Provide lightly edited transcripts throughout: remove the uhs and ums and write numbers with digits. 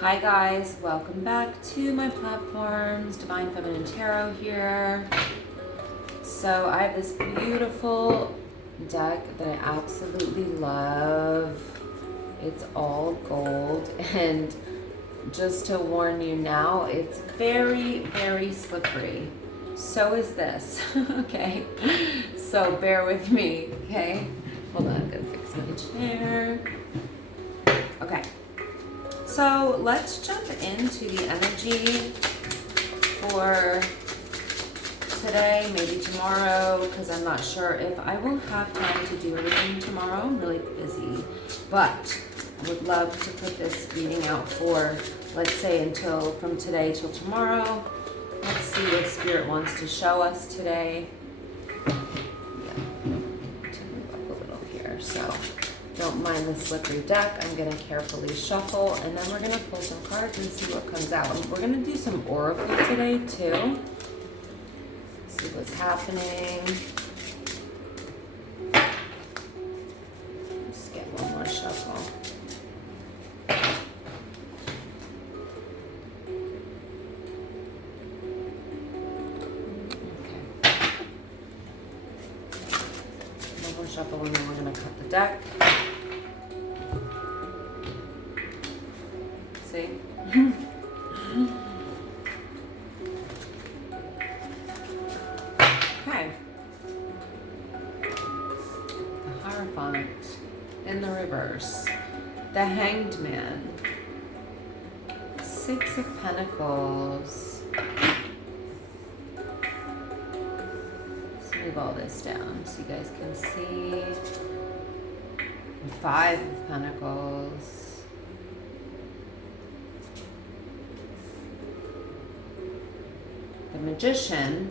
Hi guys, welcome back to my platforms. Divine Feminine Tarot here. So I have this beautiful deck that I absolutely love. It's all gold, and just to warn you now, it's very, very slippery. So is this, okay? So bear with me, okay? Hold on, I'm gonna fix my chair. Okay. So let's jump into the energy for today, maybe tomorrow, because I'm not sure if I will have time to do anything tomorrow. I'm really busy, but I would love to put this reading out for, let's say, until from today till tomorrow. Let's see what Spirit wants to show us today. Yeah, to move up a little here, so. Don't mind the slippery deck. I'm going to carefully shuffle, and then we're going to pull some cards and see what comes out. And we're going to do some oracle today, too. See what's happening. Let's get one more shuffle. Okay. One more shuffle, and then we're going to cut the deck. See? Okay. The Hierophant in the reverse. The Hanged Man. Six of Pentacles. Let's move all this down so you guys can see. Five of Pentacles. The Magician,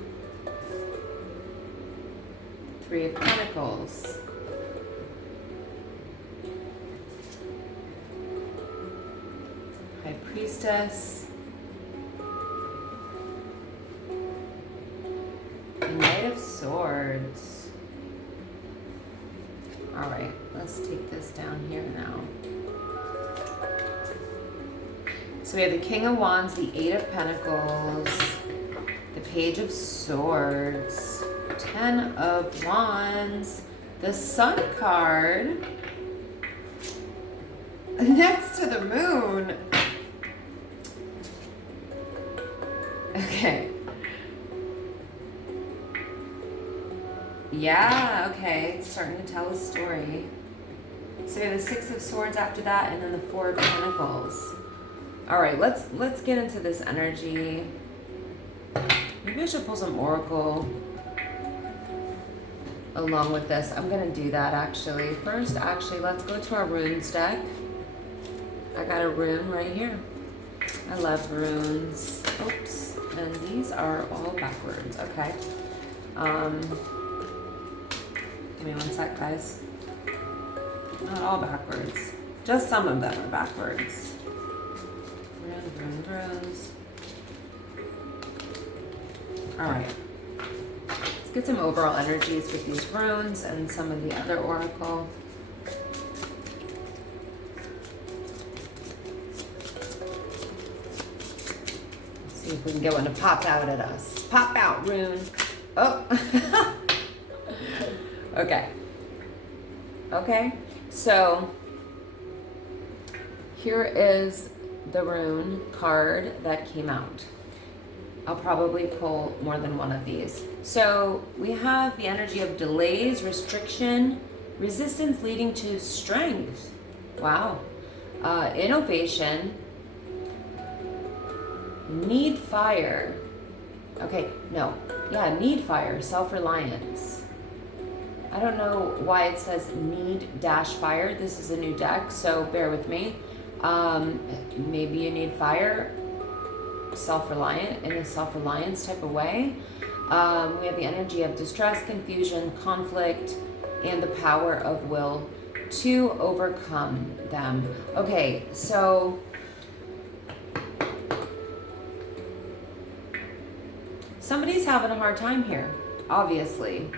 Three of Pentacles, High Priestess, the Knight of Swords. All right, let's take this down here now. So we have the King of Wands, the Eight of Pentacles, the Page of Swords, Ten of Wands, the Sun card, next to the Moon. Okay. Yeah, okay, it's starting to tell a story. So we have the Six of Swords after that, and then the Four of Pentacles. All right, let's get into this energy. Maybe I should pull some oracle along with this. I'm gonna do that actually. First, let's go to our runes deck. I got a rune right here. I love runes. Oops, and these are all backwards. Okay. Give me one sec, guys. Not all backwards. Just some of them are backwards. Runes. All right. Let's get some overall energies with these runes and some of the other oracle. Let's see if we can get one to pop out at us. Pop out, rune. Oh. Okay. Okay. So here is the rune card that came out. I'll probably pull more than one of these. So we have the energy of delays, restriction, resistance leading to strength. Wow. Innovation, need fire. Okay, no. Yeah, need fire, self-reliance. I don't know why it says need dash fire. This is a new deck, so bear with me. Maybe you need fire, self-reliant, in a self-reliance type of way. We have the energy of distress, confusion, conflict, and the power of will to overcome them. Okay, so somebody's having a hard time here, obviously.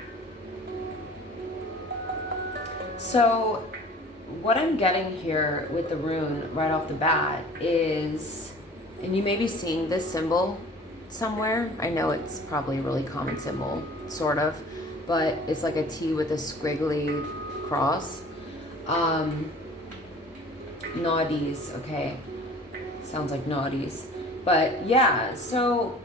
So what I'm getting here with the rune right off the bat is, and you may be seeing this symbol somewhere. I know it's probably a really common symbol, sort of, but it's like a T with a squiggly cross. Naughties, okay. Sounds like naughties. But yeah, so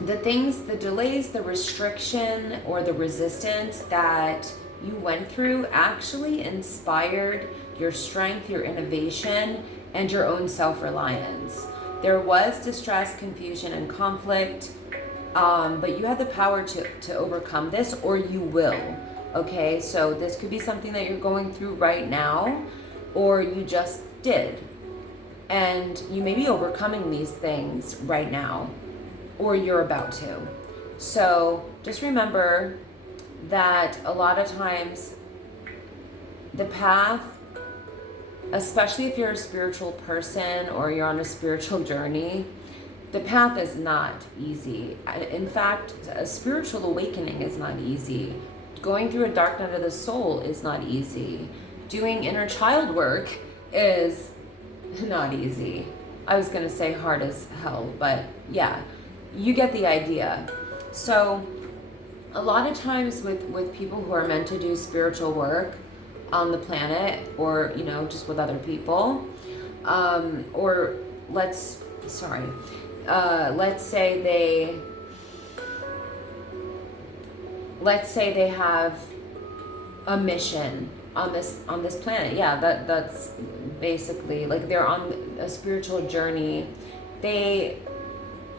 the things, the delays, the restriction, or the resistance that you went through actually inspired your strength, your innovation, and your own self-reliance. There was distress, confusion, and conflict, but you had the power to overcome this, or you will. Okay, so this could be something that you're going through right now, or you just did. And you may be overcoming these things right now, or you're about to. So just remember that a lot of times the path, especially if you're a spiritual person or you're on a spiritual journey, the path is not easy. In fact, a spiritual awakening is not easy. Going through a dark night of the soul is not easy. Doing inner child work is not easy. I was gonna say hard as hell, but yeah, you get the idea. So a lot of times with people who are meant to do spiritual work on the planet, or just with other people, or let's say they have a mission on this planet. Yeah, that's basically like they're on a spiritual journey. They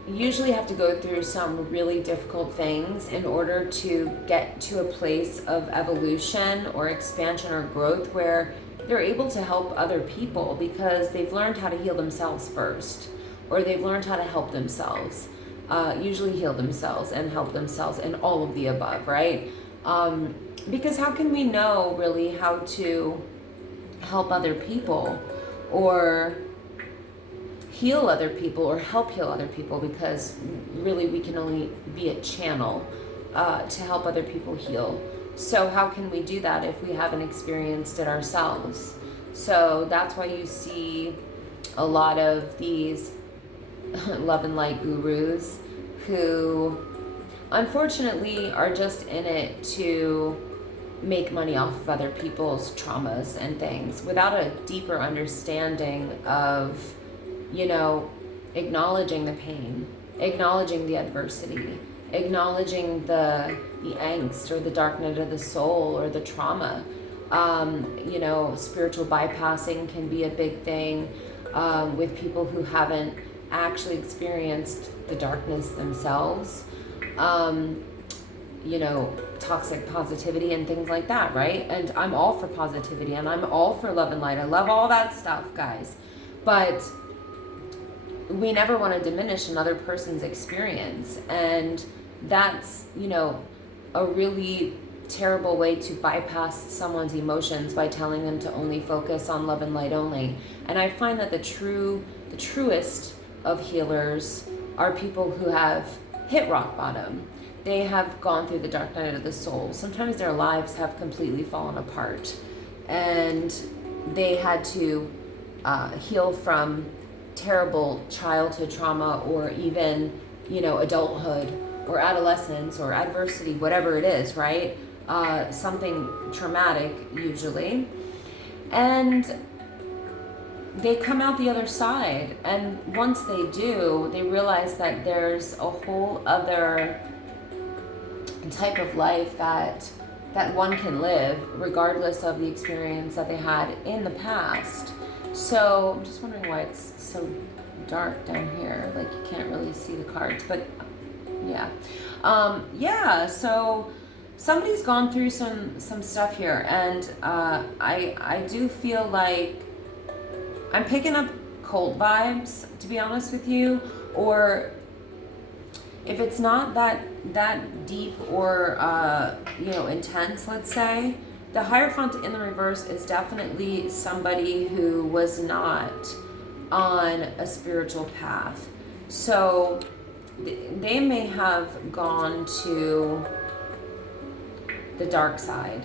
usually have to go through some really difficult things in order to get to a place of evolution or expansion or growth where they're able to help other people because they've learned how to heal themselves first, or they've learned how to help themselves, usually heal themselves and help themselves, and all of the above, right? Because how can we know really how to help other people or heal other people or help heal other people, because really we can only be a channel to help other people heal. So how can we do that if we haven't experienced it ourselves? So that's why you see a lot of these love and light gurus who unfortunately are just in it to make money off of other people's traumas and things without a deeper understanding of acknowledging the pain, acknowledging the adversity, acknowledging the angst or the dark night of the soul or the trauma. Spiritual bypassing can be a big thing with people who haven't actually experienced the darkness themselves. Toxic positivity and things like that, right? And I'm all for positivity and I'm all for love and light. I love all that stuff, guys. But we never want to diminish another person's experience. And that's, a really terrible way to bypass someone's emotions by telling them to only focus on love and light only. And I find that the truest of healers are people who have hit rock bottom. They have gone through the dark night of the soul. Sometimes their lives have completely fallen apart and they had to heal from terrible childhood trauma, or even adulthood or adolescence or adversity, whatever it is, right? Something traumatic usually, and they come out the other side, and once they do, they realize that there's a whole other type of life that one can live regardless of the experience that they had in the past. So I'm just wondering why it's so dark down here, like you can't really see the cards, but so somebody's gone through some stuff here, and I do feel like I'm picking up cult vibes, to be honest with you, or if it's not that deep or intense, let's say, the Hierophant in the reverse is definitely somebody who was not on a spiritual path. So they may have gone to the dark side.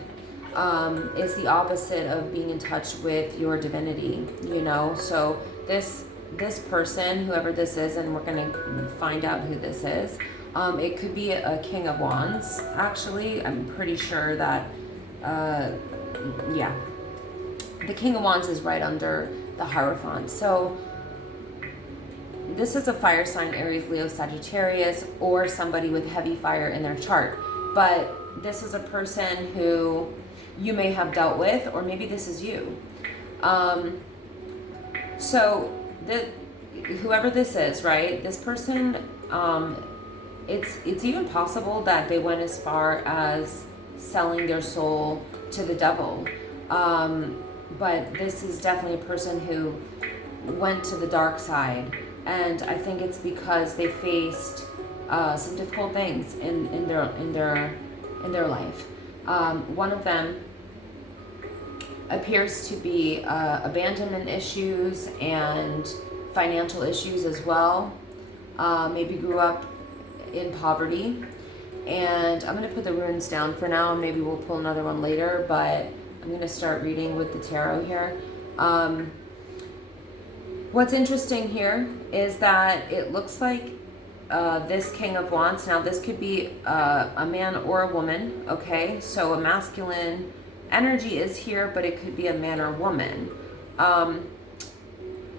is the opposite of being in touch with your divinity, you know? So this person, whoever this is, and we're going to find out who this is, it could be a King of Wands, actually. I'm pretty sure that, yeah. The King of Wands is right under the Hierophant. So this is a fire sign, Aries, Leo, Sagittarius, or somebody with heavy fire in their chart. But this is a person who you may have dealt with, or maybe this is you. So whoever this is, right? This person, it's even possible that they went as far as selling their soul to the devil. But this is definitely a person who went to the dark side, and I think it's because they faced some difficult things in their life. One of them appears to be abandonment issues and financial issues as well. Maybe grew up in poverty. And I'm going to put the runes down for now. Maybe we'll pull another one later, but I'm going to start reading with the tarot here. What's interesting here is that it looks like this King of Wands, now this could be a man or a woman, okay? So a masculine energy is here, but it could be a man or a woman.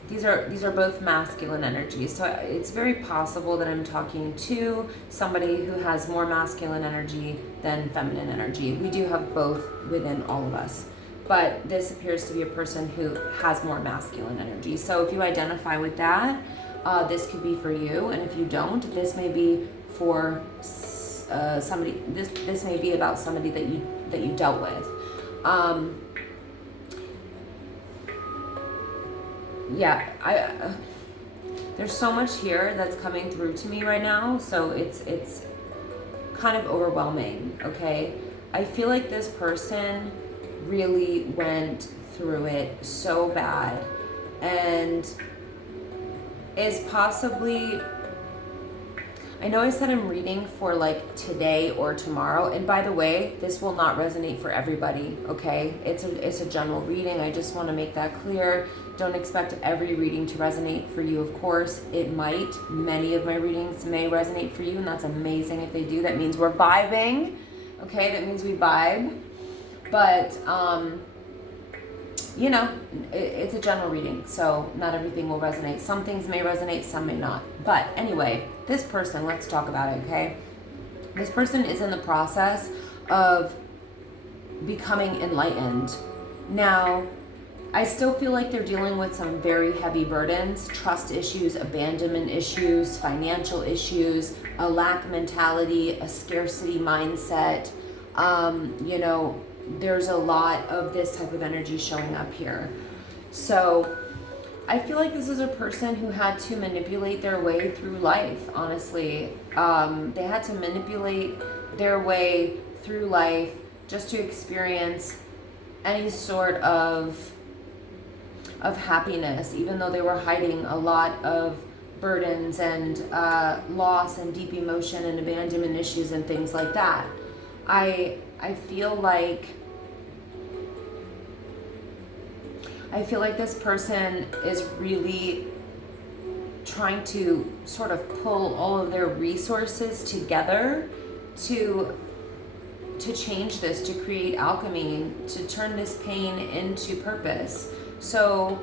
These are both masculine energies, so it's very possible that I'm talking to somebody who has more masculine energy than feminine energy. We do have both within all of us, but this appears to be a person who has more masculine energy. So if you identify with that, this could be for you, and if you don't, this may be for somebody. This may be about somebody that you dealt with. Yeah, there's so much here that's coming through to me right now, so it's kind of overwhelming, okay? I feel like this person really went through it so bad and is possibly, I know I said I'm reading for like today or tomorrow, and by the way, this will not resonate for everybody, okay? It's a general reading. I just want to make that clear. Don't expect every reading to resonate for you, of course. It might. Many of my readings may resonate for you, and that's amazing if they do. That means we're vibing, okay? That means we vibe. But, you know, it's a general reading, so not everything will resonate. Some things may resonate, some may not. But anyway, this person, let's talk about it, okay? This person is in the process of becoming enlightened. Now, I still feel like they're dealing with some very heavy burdens, trust issues, abandonment issues, financial issues, a lack mentality, a scarcity mindset. You know, there's a lot of this type of energy showing up here. So I feel like this is a person who had to manipulate their way through life, honestly. They had to manipulate their way through life just to experience any sort of happiness, even though they were hiding a lot of burdens and loss and deep emotion and abandonment issues and things like that. I feel like this person is really trying to sort of pull all of their resources together to change this, to create alchemy, to turn this pain into purpose. So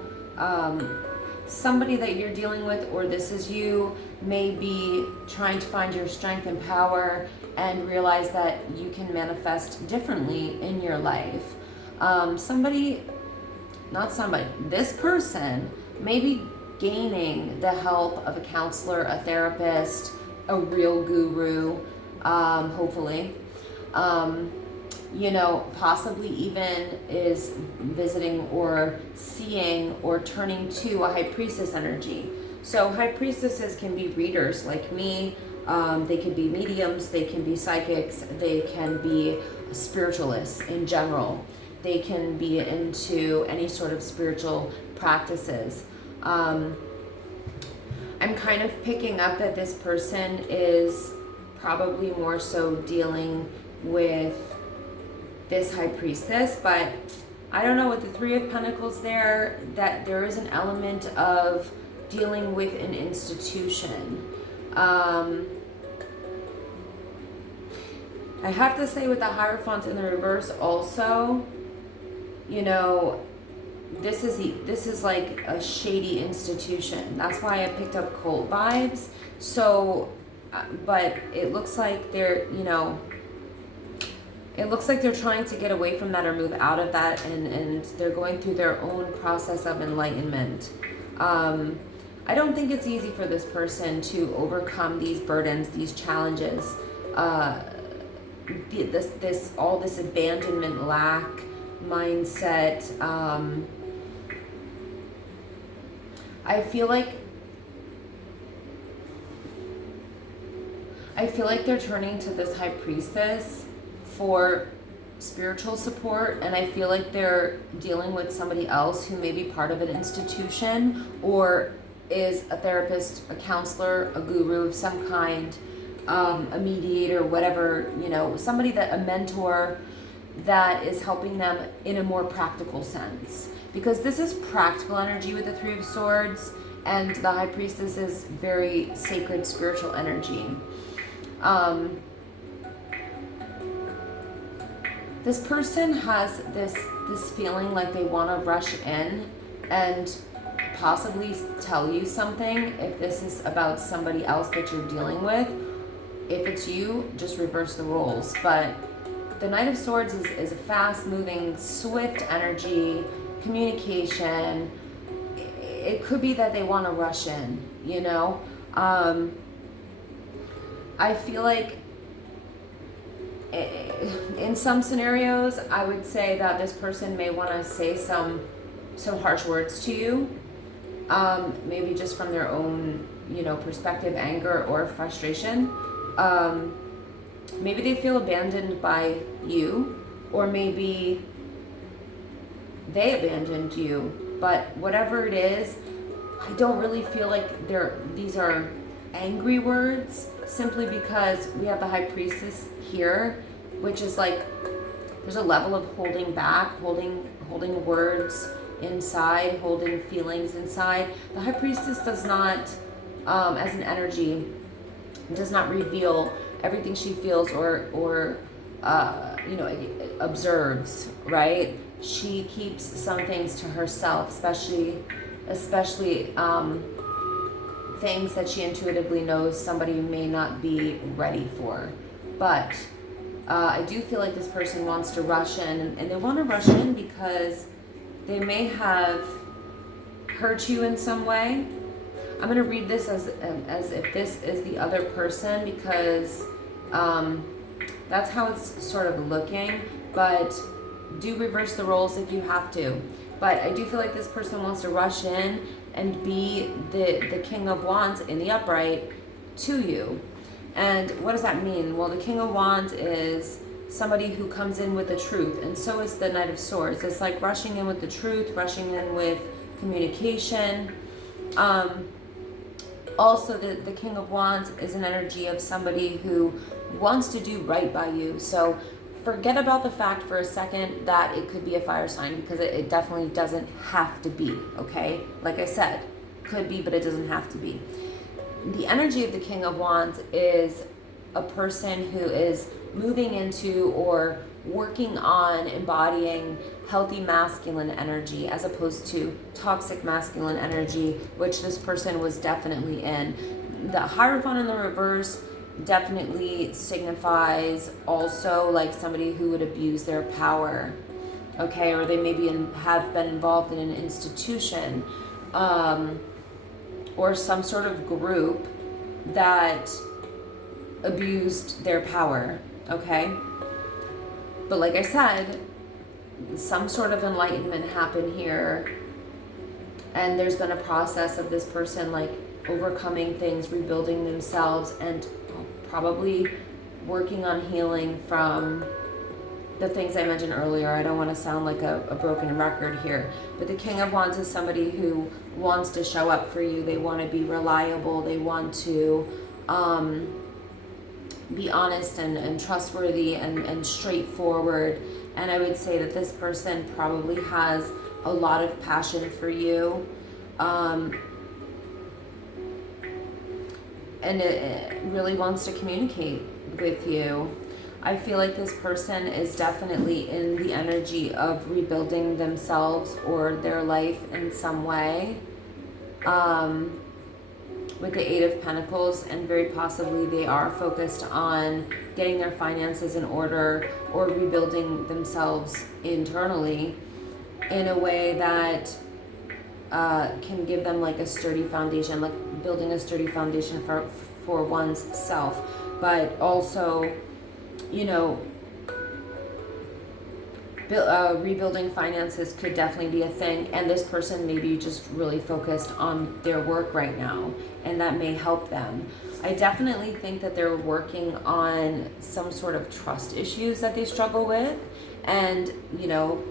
somebody that you're dealing with, or this is you, may be trying to find your strength and power and realize that you can manifest differently in your life. This person may be gaining the help of a counselor, a therapist, a real guru, hopefully. You know, possibly even is visiting or seeing or turning to a high priestess energy. So high priestesses can be readers like me. They can be mediums, they can be psychics, they can be spiritualists in general. They can be into any sort of spiritual practices. I'm kind of picking up that this person is probably more so dealing with this High Priestess, but I don't know, with the Three of Pentacles there, that there is an element of dealing with an institution. I have to say, with the Hierophant in the reverse also, you know, this is like a shady institution. That's why I picked up cult vibes. So, but it looks like they're, you know, it looks like they're trying to get away from that or move out of that, and they're going through their own process of enlightenment. I don't think it's easy for this person to overcome these burdens, these challenges, all this abandonment, lack, mindset. I feel like they're turning to this High Priestess for spiritual support, and I feel like they're dealing with somebody else who may be part of an institution or is a therapist, a counselor, a guru of some kind, a mediator, whatever, you know, somebody, that a mentor that is helping them in a more practical sense. Because this is practical energy with the Three of Swords, and the High Priestess is very sacred spiritual energy. This person has this feeling like they want to rush in and possibly tell you something if this is about somebody else that you're dealing with. If it's you, just reverse the roles. But the Knight of Swords is a fast-moving, swift energy, communication. It could be that they want to rush in, you know? I feel like in some scenarios, I would say that this person may want to say some harsh words to you, maybe just from their own, you know, perspective, anger or frustration. Maybe they feel abandoned by you, or maybe they abandoned you. But whatever it is, I don't really feel like these are angry words, simply because we have the High Priestess here, which is like, there's a level of holding back, holding words inside, holding feelings inside. The High Priestess does not, as an energy, does not reveal everything she feels or you know, observes, right? She keeps some things to herself, especially things that she intuitively knows somebody may not be ready for. But I do feel like this person wants to rush in, and they want to rush in because they may have hurt you in some way. I'm going to read this as if this is the other person, because that's how it's sort of looking. But do reverse the roles if you have to. But I do feel like this person wants to rush in and be the King of Wands in the upright to you. And what does that mean? Well, the King of Wands is somebody who comes in with the truth, and so is the Knight of Swords. It's like rushing in with the truth, rushing in with communication. Also, the King of Wands is an energy of somebody who wants to do right by you. So forget about the fact for a second that it could be a fire sign, because it definitely doesn't have to be, okay? Like I said, could be, but it doesn't have to be. The energy of the King of Wands is a person who is moving into or working on embodying healthy masculine energy, as opposed to toxic masculine energy, which this person was definitely in. The Hierophant in the reverse definitely signifies also like somebody who would abuse their power, okay? Or they maybe have been involved in an institution, or some sort of group that abused their power, okay? But like I said, some sort of enlightenment happened here, and there's been a process of this person like overcoming things, rebuilding themselves, and probably working on healing from the things I mentioned earlier. I don't want to sound like a broken record here, but the King of Wands is somebody who wants to show up for you. They want to be reliable. They want to be honest and trustworthy and straightforward. And I would say that this person probably has a lot of passion for you. And it really wants to communicate with you. I feel like this person is definitely in the energy of rebuilding themselves or their life in some way. With the Eight of Pentacles, and very possibly they are focused on getting their finances in order or rebuilding themselves internally in a way that can give them like a sturdy foundation, like building a sturdy foundation for one's self, but also, you know, rebuilding finances could definitely be a thing, and this person may be just really focused on their work right now, and that may help them. I definitely think that they're working on some sort of trust issues that they struggle with, and, you know,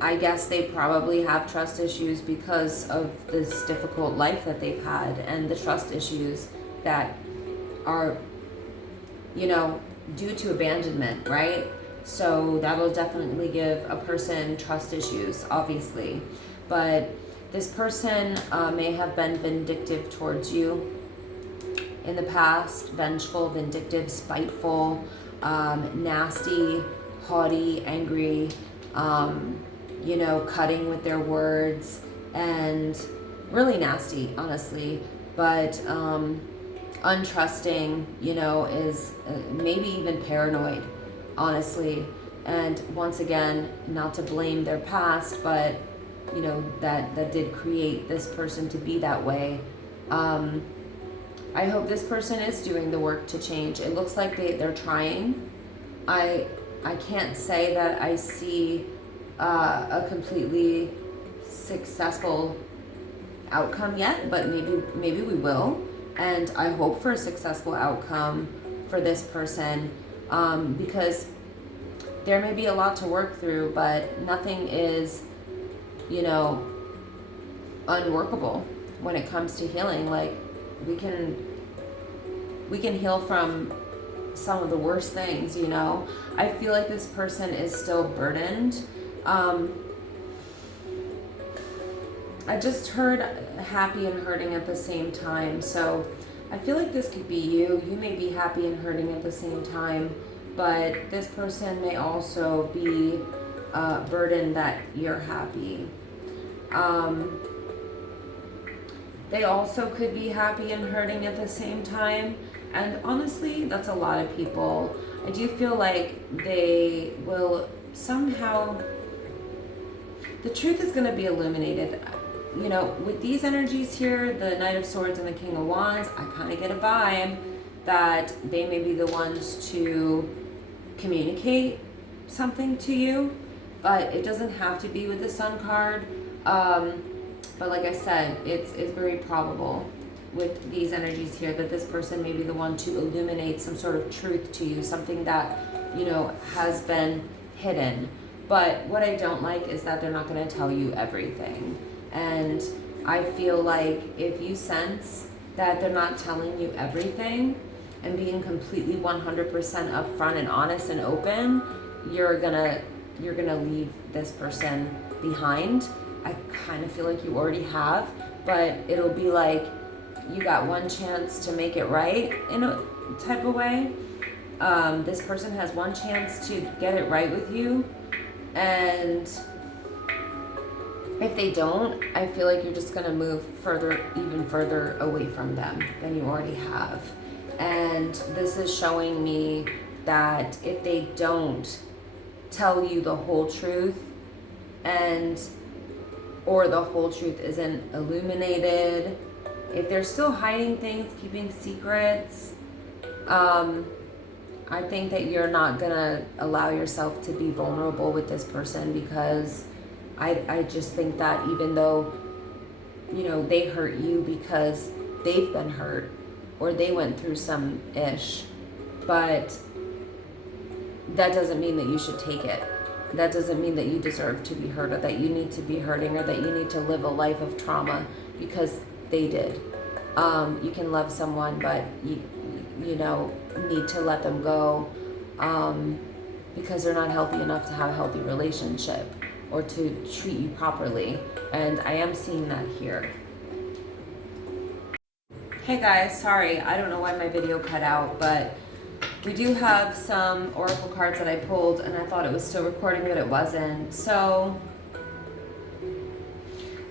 I guess they probably have trust issues because of this difficult life that they've had, and the trust issues that are, you know, due to abandonment, right? So that'll definitely give a person trust issues, obviously. But this person may have been vindictive towards you in the past, vengeful, vindictive, spiteful, nasty, haughty, angry, you know, cutting with their words, and really nasty, honestly. But untrusting, you know, is maybe even paranoid, honestly. And once again, not to blame their past, but, you know, that did create this person to be that way. I hope this person is doing the work to change. It looks like they're trying. I can't say that I see a completely successful outcome yet, but maybe we will. And I hope for a successful outcome for this person, because there may be a lot to work through, but nothing is, you know, unworkable when it comes to healing. Like, we can heal from some of the worst things, you know. I feel like this person is still burdened. I just heard happy and hurting at the same time. So I feel like this could be you. You may be happy and hurting at the same time, but this person may also be burdened that you're happy. They also could be happy and hurting at the same time. And honestly, that's a lot of people. I do feel like they will somehow, the truth is going to be illuminated. You know, with these energies here, the Knight of Swords and the King of Wands, I kind of get a vibe that they may be the ones to communicate something to you, but it doesn't have to be with the Sun card. But like I said, it's very probable with these energies here that this person may be the one to illuminate some sort of truth to you, something that, you know, has been hidden. But what I don't like is that they're not going to tell you everything. And I feel like if you sense that they're not telling you everything and being completely 100% upfront and honest and open, you're gonna leave this person behind. I kind of feel like you already have, but it'll be like you got one chance to make it right in a type of way. This person has one chance to get it right with you, and if they don't, I feel like you're just gonna move even further away from them than you already have. And this is showing me that if they don't tell you the whole truth, or the whole truth isn't illuminated, if they're still hiding things, keeping secrets, I think that you're not gonna allow yourself to be vulnerable with this person, because I just think that even though, you know, they hurt you because they've been hurt or they went through some ish, but that doesn't mean that you should take it. That doesn't mean that you deserve to be hurt, or that you need to be hurting, or that you need to live a life of trauma because they did. You can love someone, but you know, need to let them go, because they're not healthy enough to have a healthy relationship or to treat you properly. And I am seeing that here. Hey guys, sorry, I don't know why my video cut out, but we do have some oracle cards that I pulled and I thought it was still recording, but it wasn't. So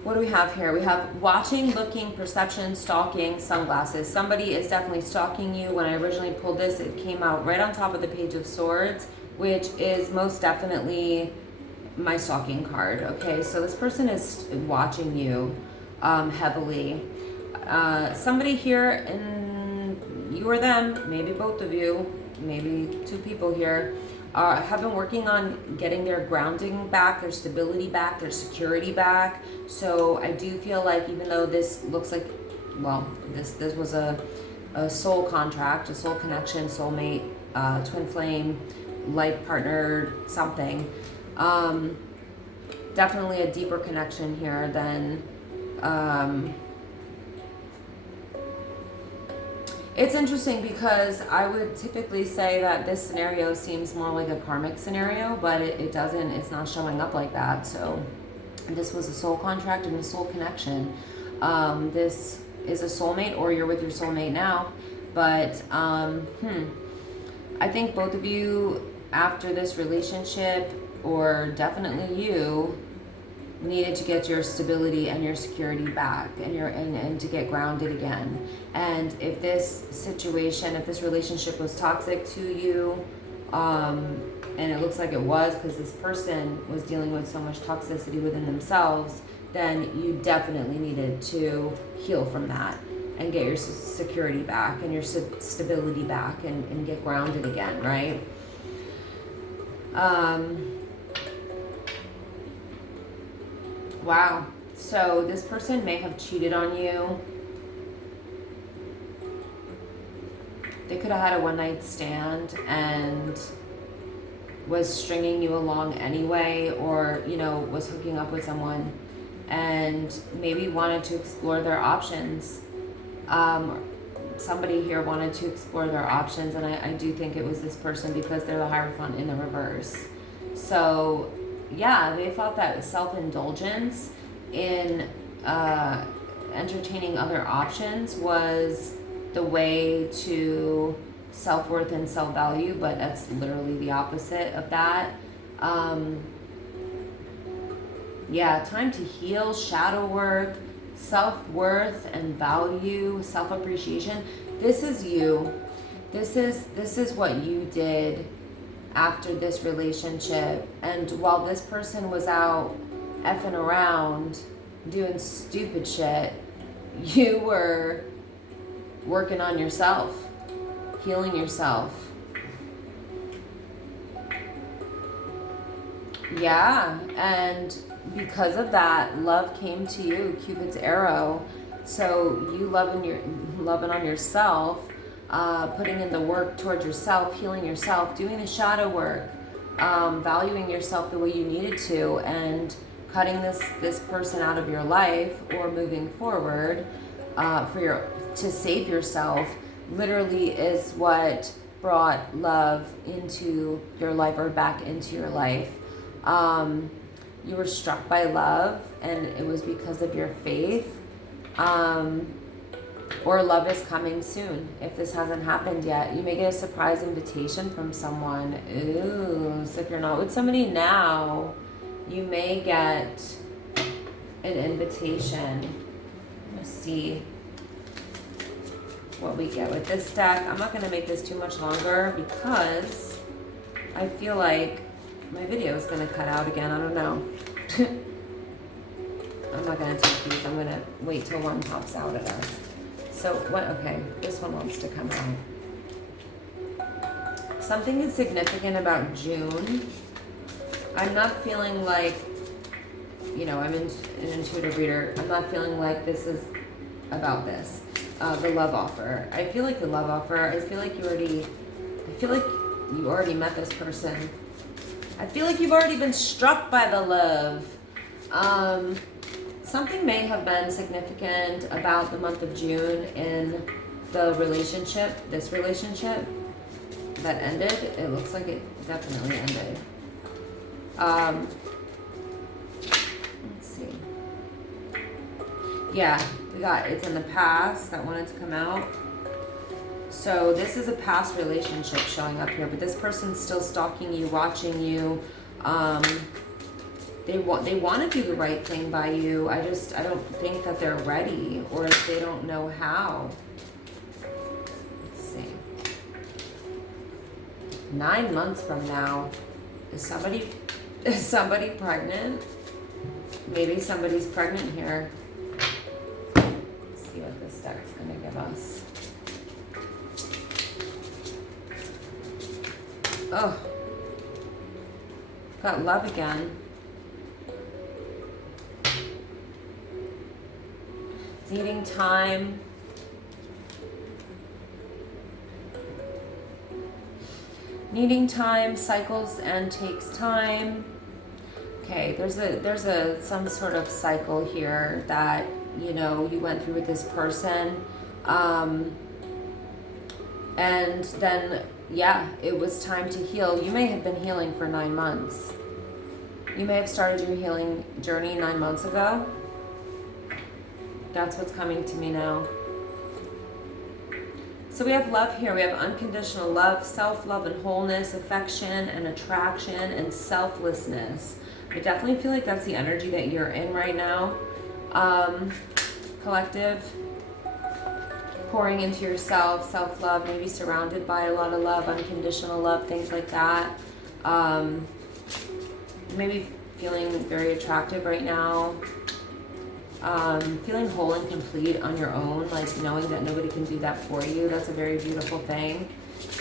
what do we have here? We have watching, looking, perception, stalking, sunglasses. Somebody is definitely stalking you. When I originally pulled this, it came out right on top of the Page of Swords, which is most definitely my stalking card. Okay, so this person is watching you heavily. Somebody here, and you or them, maybe both of you, maybe two people here, have been working on getting their grounding back, their stability back, their security back. So I do feel like, even though this looks like, well, this was a soul contract, a soul connection, soulmate, twin flame, life partner, something, definitely a deeper connection here than it's interesting because I would typically say that this scenario seems more like a karmic scenario, but it doesn't, it's not showing up like that. So this was a soul contract and a soul connection. This is a soulmate, or you're with your soulmate now. But I think both of you, after this relationship, or definitely you, needed to get your stability and your security back, and to get grounded again. And if this situation, if this relationship was toxic to you, and it looks like it was, because this person was dealing with so much toxicity within themselves, then you definitely needed to heal from that and get your security back and your stability back, and get grounded again, right? Wow. So this person may have cheated on you. They could have had a one-night stand and was stringing you along anyway, or, you know, was hooking up with someone and maybe wanted to explore their options. Somebody here wanted to explore their options, and I do think it was this person, because they're the Hierophant in the reverse. So yeah, they thought that self-indulgence in entertaining other options was the way to self-worth and self-value, but that's literally the opposite of that. Yeah, time to heal, shadow work, self-worth and value, self-appreciation. This is you. This is what you did after this relationship. And while this person was out effing around doing stupid shit, you were working on yourself, healing yourself. Yeah, and because of that, love came to you, Cupid's arrow. So you loving on yourself, putting in the work towards yourself, healing yourself, doing the shadow work, valuing yourself the way you needed to, and cutting this person out of your life, or moving forward to save yourself, literally is what brought love into your life, or back into your life. You were struck by love, and it was because of your faith. Or love is coming soon. If this hasn't happened yet, you may get a surprise invitation from someone. Ooh, so if you're not with somebody now, you may get an invitation. Let's see what we get with this deck. I'm not going to make this too much longer, because I feel like my video is going to cut out again. I don't know. I'm not going to take these. I'm going to wait till one pops out at us. So, what? Okay, this one wants to come out. Something is significant about June. I'm not feeling like, you know, I'm an intuitive reader. I'm not feeling like this is about this. The love offer. I feel like the love offer, I feel like you already met this person. I feel like you've already been struck by the love. Something may have been significant about the month of June in the relationship, this relationship. that ended. It looks like it definitely ended. Let's see. Yeah, we got it's in the past that wanted to come out. So this is a past relationship showing up here, but this person's still stalking you, watching you. They want to do the right thing by you. I don't think that they're ready, or they don't know how. Let's see. 9 months from now, is somebody pregnant? Maybe somebody's pregnant here. Let's see what this deck's gonna give us. Oh, got love again. Needing time. Needing time, cycles and takes time. Okay, there's a some sort of cycle here that, you know, you went through with this person. And then, yeah, it was time to heal. You may have been healing for 9 months. You may have started your healing journey 9 months ago. That's what's coming to me now. So we have love here. We have unconditional love, self-love and wholeness, affection and attraction and selflessness. I definitely feel like that's the energy that you're in right now. Collective. Pouring into yourself, self-love, maybe surrounded by a lot of love, unconditional love, things like that. Maybe feeling very attractive right now. Feeling whole and complete on your own, like knowing that nobody can do that for you. That's a very beautiful thing.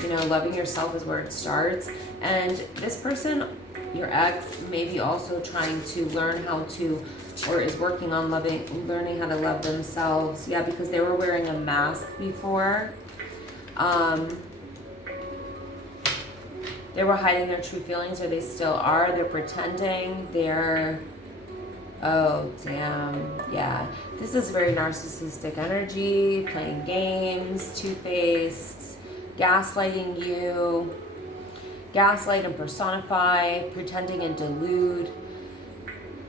You know, loving yourself is where it starts. And this person, your ex, may be also trying to learn how to, or is working on learning how to love themselves. Yeah, because they were wearing a mask before. They were hiding their true feelings, or they still are. They're pretending. Oh, damn. Yeah. This is very narcissistic energy, playing games, two-faced, gaslighting you, gaslight and personify, pretending and delude,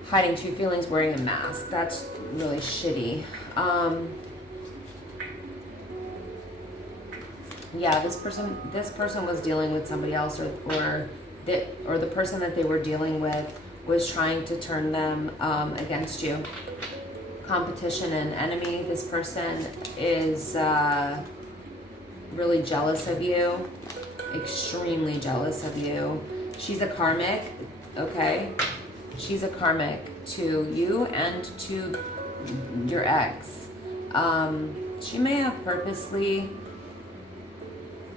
hiding true feelings, wearing a mask. That's really shitty. Yeah, this person was dealing with somebody else, or the person that they were dealing with was trying to turn them against you. Competition and enemy. This person is really jealous of you, extremely jealous of you. She's a karmic, okay? She's a karmic to you and to your ex. She may have purposely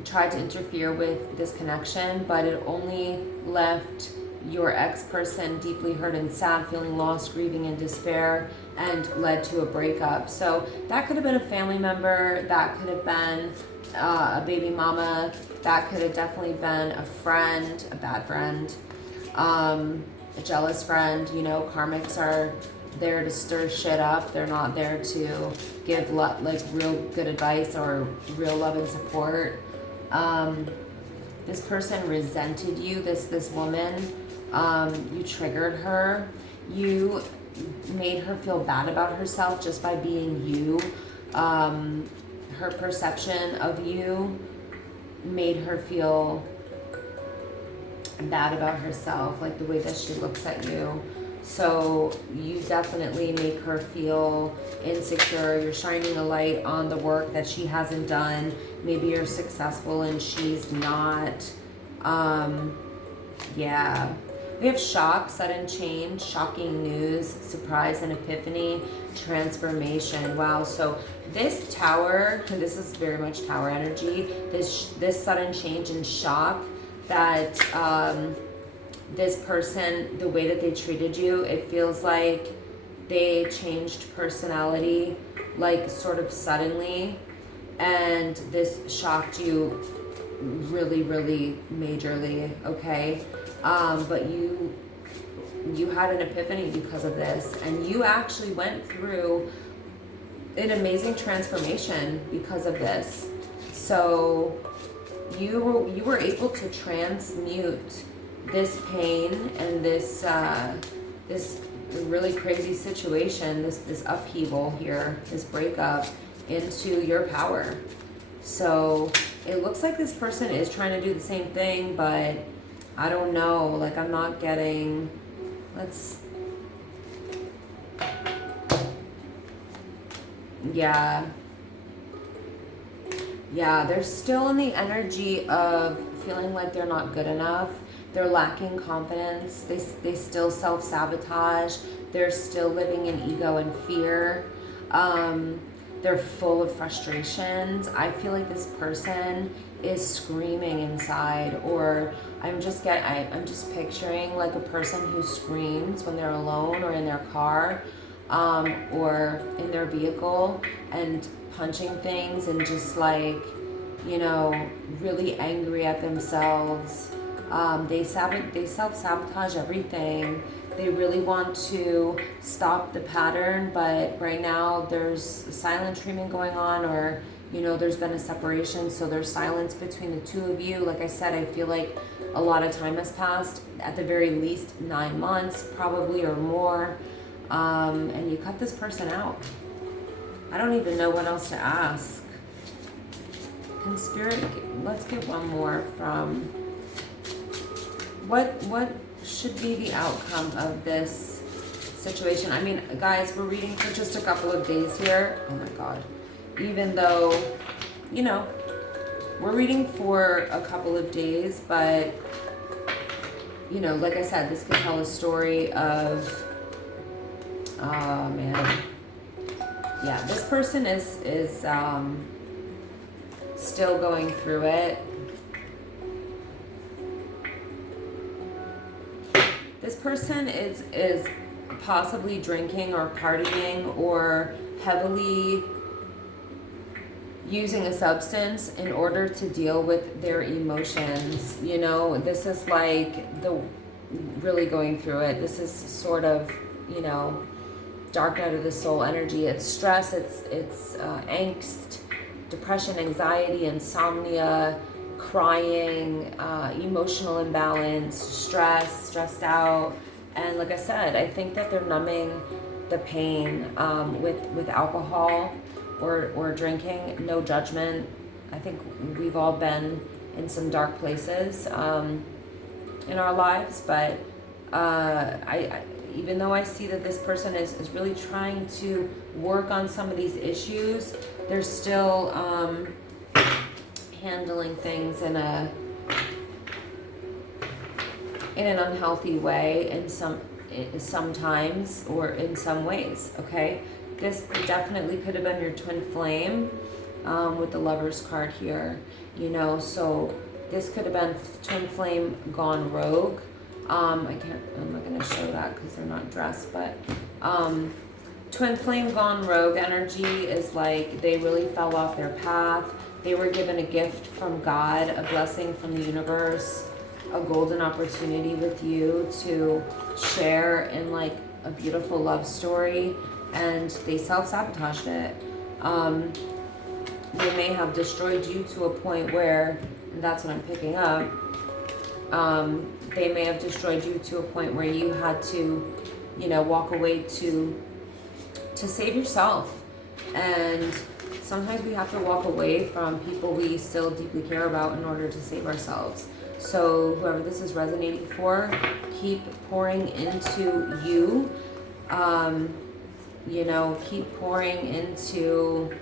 tried to interfere with this connection, but it only left your ex-person deeply hurt and sad, feeling lost, grieving, and despair, and led to a breakup. So that could have been a family member, that could have been a baby mama, that could have definitely been a friend, a bad friend, a jealous friend. You know, karmics are there to stir shit up. They're not there to give like real good advice or real love and support. This person resented you, this woman. You triggered her. You made her feel bad about herself just by being you. Her perception of you made her feel bad about herself, like the way that she looks at you. So you definitely make her feel insecure. You're shining a light on the work that she hasn't done. Maybe you're successful and she's not. Yeah. We have shock, sudden change, shocking news, surprise and epiphany, transformation. Wow. So this tower, this is very much tower energy. This sudden change and shock that this person, the way that they treated you, it feels like they changed personality, like sort of suddenly, and this shocked you really, really majorly, okay? But you had an epiphany because of this, and you actually went through an amazing transformation because of this. So you were able to transmute this pain and this this really crazy situation, this upheaval here, this breakup, into your power. So it looks like this person is trying to do the same thing, but I don't know, like I'm not getting, yeah, they're still in the energy of feeling like they're not good enough. They're lacking confidence. They still self-sabotage. They're still living in ego and fear. They're full of frustrations. I feel like this person is screaming inside, or I'm just picturing like a person who screams when they're alone or in their car, or in their vehicle, and punching things and just like, you know, really angry at themselves. They self-sabotage everything. They really want to stop the pattern, but right now there's silent treatment going on, or, you know, there's been a separation, so there's silence between the two of you. Like I said, I feel like a lot of time has passed, at the very least 9 months, probably, or more, and you cut this person out. I don't even know what else to ask. Can Spirit, let's get one more from, what should be the outcome of this situation? I mean, guys, we're reading for just a couple of days here. Oh my God. Even though, you know, we're reading for a couple of days, but, you know, like I said, this could tell a story of, oh man. Yeah, this person is still going through it. This person is possibly drinking or partying or heavily using a substance in order to deal with their emotions. You know, this is like the really going through it. This is sort of, you know, dark night of the soul energy. It's stress, it's angst, depression, anxiety, insomnia, crying, emotional imbalance, stressed out. And like I said, I think that they're numbing the pain with alcohol or drinking. No judgment. I think we've all been in some dark places in our lives, but I even though I see that this person is really trying to work on some of these issues, they're still handling things in an unhealthy way sometimes, or in some ways. Okay, this definitely could have been your twin flame with the Lover's card here. You know, so this could have been twin flame gone rogue. I'm not going to show that because they're not dressed, but twin flame gone rogue energy is like they really fell off their path. They were given a gift from God, a blessing from the universe, a golden opportunity with you to share in like a beautiful love story, and they self-sabotaged it. They may have destroyed you to a point where, and that's what I'm picking up, they may have destroyed you to a point where you had to, you know, walk away to save yourself. And sometimes we have to walk away from people we still deeply care about in order to save ourselves. So whoever this is resonating for, keep pouring into you. You know, keep pouring into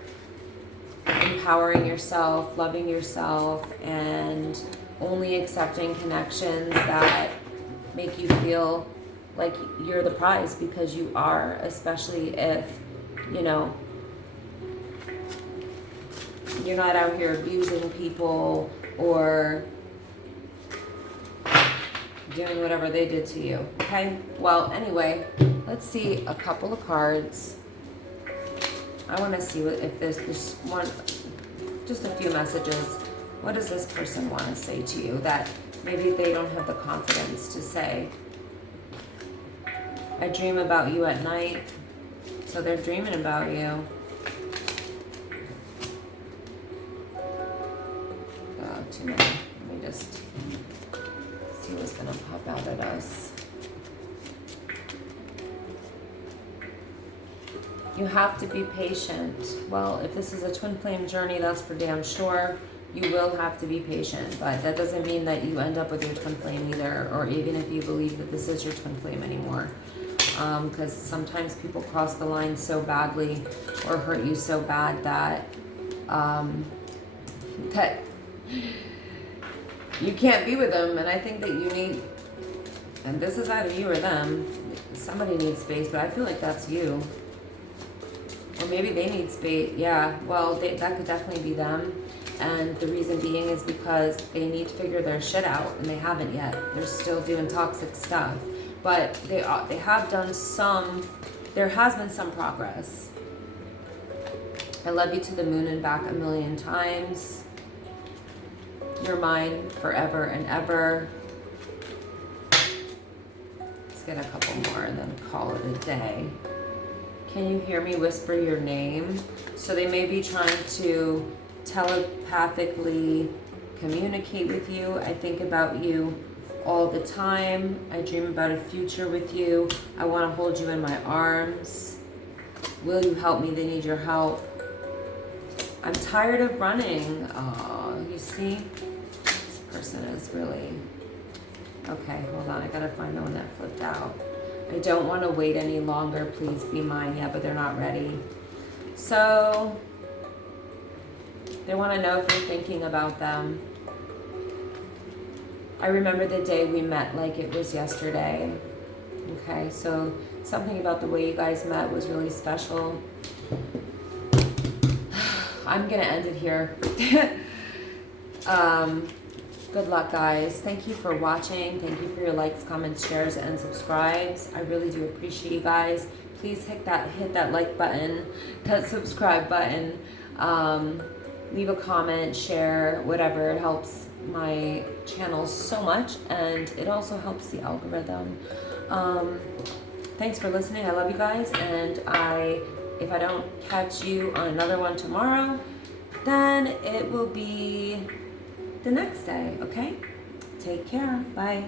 empowering yourself, loving yourself, and only accepting connections that make you feel like you're the prize, because you are, especially if, you know, you're not out here abusing people or doing whatever they did to you. Okay, well, anyway, let's see a couple of cards. I want to see if there's this one, just a few messages. What does this person want to say to you that maybe they don't have the confidence to say? I dream about you at night. So they're dreaming about you. not too many. Let me just see what's gonna pop out at us. You have to be patient. Well, if this is a twin flame journey, that's for damn sure. You will have to be patient, but that doesn't mean that you end up with your twin flame either, or even if you believe that this is your twin flame anymore. Because sometimes people cross the line so badly or hurt you so bad that that you can't be with them. And I think that you need, and this is either you or them, somebody needs space, but I feel like that's you. Or maybe they need space. Yeah, well, that could definitely be them. And the reason being is because they need to figure their shit out, and they haven't yet. They're still doing toxic stuff. But they have done some, there has been some progress. I love you to the moon and back 1,000,000 times. You're mine forever and ever. Let's get a couple more and then call it a day. Can you hear me whisper your name? So they may be trying to telepathically communicate with you. I think about you all the time. I dream about a future with you. I want to hold you in my arms. Will you help me? They need your help. I'm tired of running. Oh, you see? This person is really... Okay, hold on. I gotta find the one that flipped out. I don't want to wait any longer. Please be mine. Yeah, but they're not ready. So, they want to know if you're thinking about them. I remember the day we met like it was yesterday. Okay, so something about the way you guys met was really special. I'm going to end it here. Good luck, guys. Thank you for watching. Thank you for your likes, comments, shares, and subscribes. I really do appreciate you guys. Please hit that like button, that subscribe button. Leave a comment, share, whatever. It helps my channel so much, and it also helps the algorithm. Thanks for listening. I love you guys, and if I don't catch you on another one tomorrow, then it will be the next day, okay? Take care. Bye.